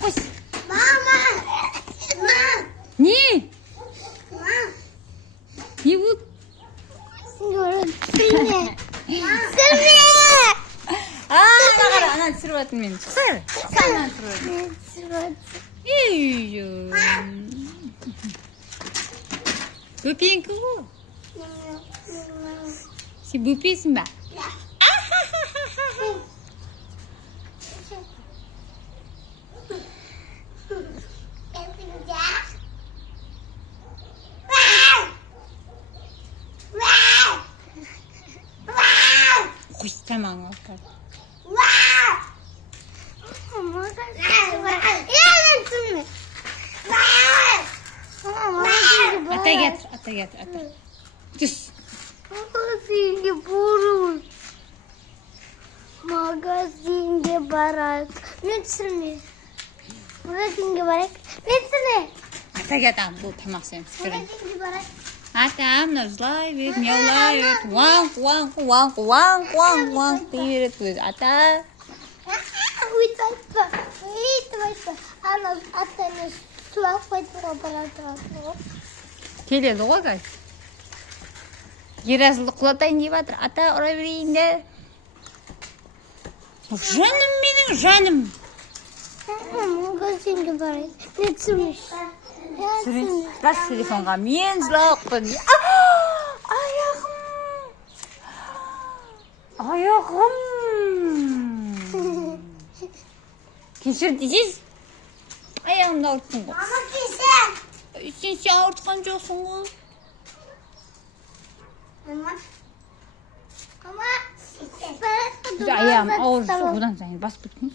Koş. Ne? Ne bu? Ана түсіріп жатырмын мен. Шықсайыр. Ананы түсіріп жатырмын. Бөпеңкі ғой. Сен бөпесің ба? Қой, тамағың алып қал. Ата кетір. Түс. Магазинге барайық. Мен түсірме. Магазинге барайық. Мен түсірме. Ата кетір, бұл тамақ сен пісірін. Магазинге барайық. Атам мынау жылай береді, мяулай береді. Уаң дей береді өзі. Ата. Өйтіп айтпа. Ана атаны суақ қайтуға барады. Келеді ғой қазір. Еразылды құлатайын деп жатыр. Ата ұра берейін де. Жаным менің жаным. Магазинге барайық. Мен түсірме. Рас телефонға мен жылақпын. Аяғым. Кешір дейсіз? Аяғымды ауырттың ғой. Мама кешір. Сен ауыртқан жоқсың ғой. Мама. Аяғым ауыр. Одан сайын басып бүткін.